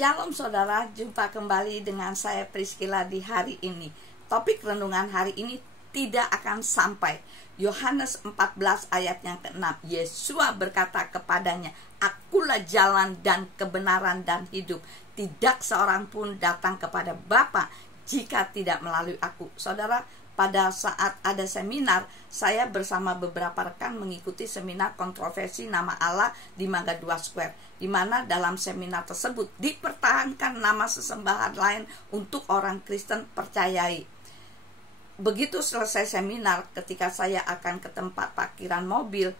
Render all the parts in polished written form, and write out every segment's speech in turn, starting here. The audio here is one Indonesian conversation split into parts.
Shalom saudara, jumpa kembali dengan saya Priscilla di hari ini. Topik renungan hari ini tidak akan sampai. Yohanes 14 ayat yang ke-6. Yesus berkata kepadanya, "Akulah jalan dan kebenaran dan hidup. Tidak seorang pun datang kepada Bapa jika tidak melalui aku." Saudara, pada saat ada seminar, saya bersama beberapa rekan mengikuti seminar kontroversi nama Allah di Mangga 2 Square, di mana dalam seminar tersebut dipertahankan nama sesembahan lain untuk orang Kristen percayai. Begitu selesai seminar, ketika saya akan ke tempat parkiran mobil,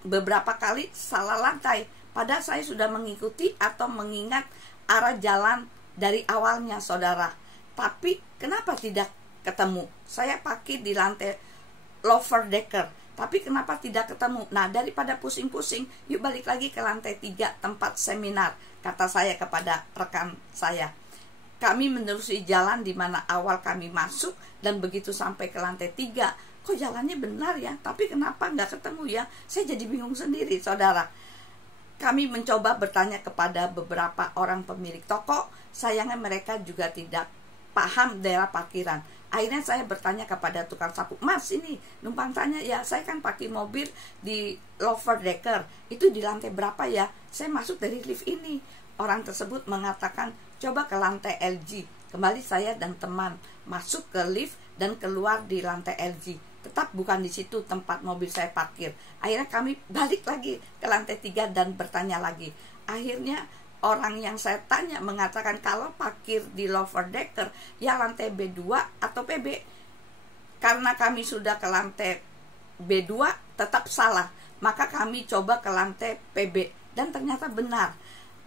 beberapa kali salah lantai, padahal saya sudah mengikuti atau mengingat arah jalan dari awalnya, saudara. Tapi kenapa tidak ketemu? Saya parkir di lantai lower decker, tapi kenapa tidak ketemu? Nah, daripada pusing-pusing, yuk balik lagi ke lantai 3 tempat seminar, kata saya kepada rekan saya. Kami menelusuri jalan di mana awal kami masuk, dan begitu sampai ke lantai 3, kok jalannya benar ya, tapi kenapa nggak ketemu ya? Saya jadi bingung sendiri, saudara. Kami mencoba bertanya kepada beberapa orang pemilik toko, sayangnya mereka juga tidak paham daerah parkiran. Akhirnya saya bertanya kepada tukang sapu, "Mas, ini numpang tanya ya, saya kan pakai mobil di lower decker, itu di lantai berapa ya? Saya masuk dari lift ini." Orang tersebut mengatakan, "Coba ke lantai LG." Kembali saya dan teman masuk ke lift dan keluar di lantai LG. Tetap bukan di situ tempat mobil saya parkir. Akhirnya kami balik lagi ke lantai 3 dan bertanya lagi. Akhirnya orang yang saya tanya mengatakan kalau parkir di lower decker ya lantai B2 atau PB. Karena kami sudah ke lantai B2 tetap salah, maka kami coba ke lantai PB dan ternyata benar.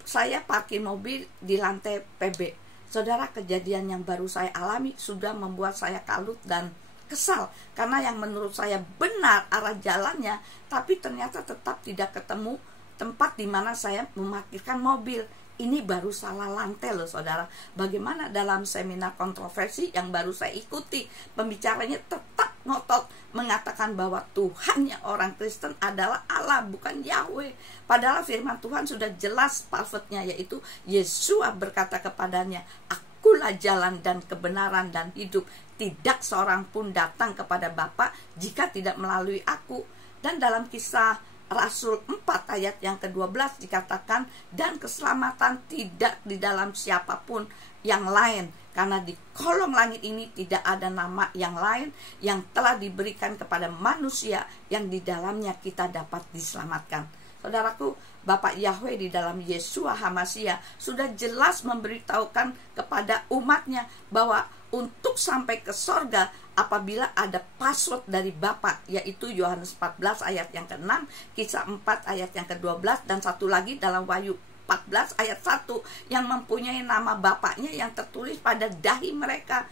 Saya parkir mobil di lantai PB. Saudara, kejadian yang baru saya alami sudah membuat saya kalut dan kesal, karena yang menurut saya benar arah jalannya, tapi ternyata tetap tidak ketemu tempat di mana saya memarkirkan mobil. Ini baru salah lantai loh, saudara. Bagaimana dalam seminar kontroversi yang baru saya ikuti, pembicaranya tetap ngotot mengatakan bahwa Tuhannya orang Kristen adalah Allah, bukan Yahweh. Padahal firman Tuhan sudah jelas perfectnya, yaitu Yesus berkata kepadanya, "Akulah jalan dan kebenaran dan hidup. Tidak seorang pun datang kepada Bapa jika tidak melalui aku." Dan dalam Kisah Rasul 4 ayat yang ke-12 dikatakan, "Dan keselamatan tidak di dalam siapapun yang lain, karena di kolong langit ini tidak ada nama yang lain yang telah diberikan kepada manusia yang di dalamnya kita dapat diselamatkan." Saudaraku, Bapak Yahweh di dalam Yeshua HaMashiach sudah jelas memberitahukan kepada umatnya bahwa untuk sampai ke sorga, apabila ada password dari Bapa, yaitu Yohanes 14 ayat yang ke-6, Kisah 4 ayat yang ke-12, dan satu lagi dalam Wahyu 14 ayat 1 yang mempunyai nama Bapaknya yang tertulis pada dahi mereka.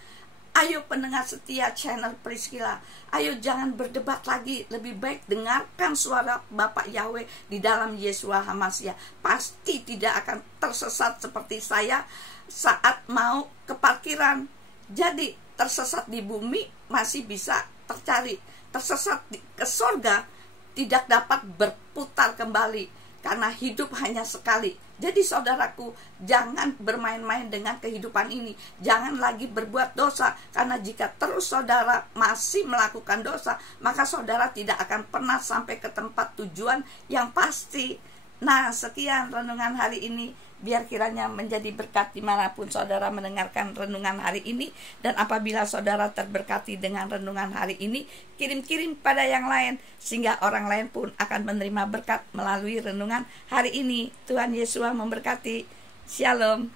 Ayo pendengar setia channel Priscilla, ayo jangan berdebat lagi, lebih baik dengarkan suara Bapak Yahweh di dalam Yeshua HaMashiach. Pasti tidak akan tersesat seperti saya saat mau ke parkiran. Jadi tersesat di bumi masih bisa tercari, tersesat ke sorga tidak dapat berputar kembali, karena hidup hanya sekali. Jadi saudaraku, jangan bermain-main dengan kehidupan ini. Jangan lagi berbuat dosa, karena jika terus saudara masih melakukan dosa, maka saudara tidak akan pernah sampai ke tempat tujuan yang pasti. Nah, sekian renungan hari ini. Biar kiranya menjadi berkat dimanapun saudara mendengarkan renungan hari ini. Dan apabila saudara terberkati dengan renungan hari ini, kirim-kirim pada yang lain, sehingga orang lain pun akan menerima berkat melalui renungan hari ini. Tuhan Yesus memberkati. Shalom.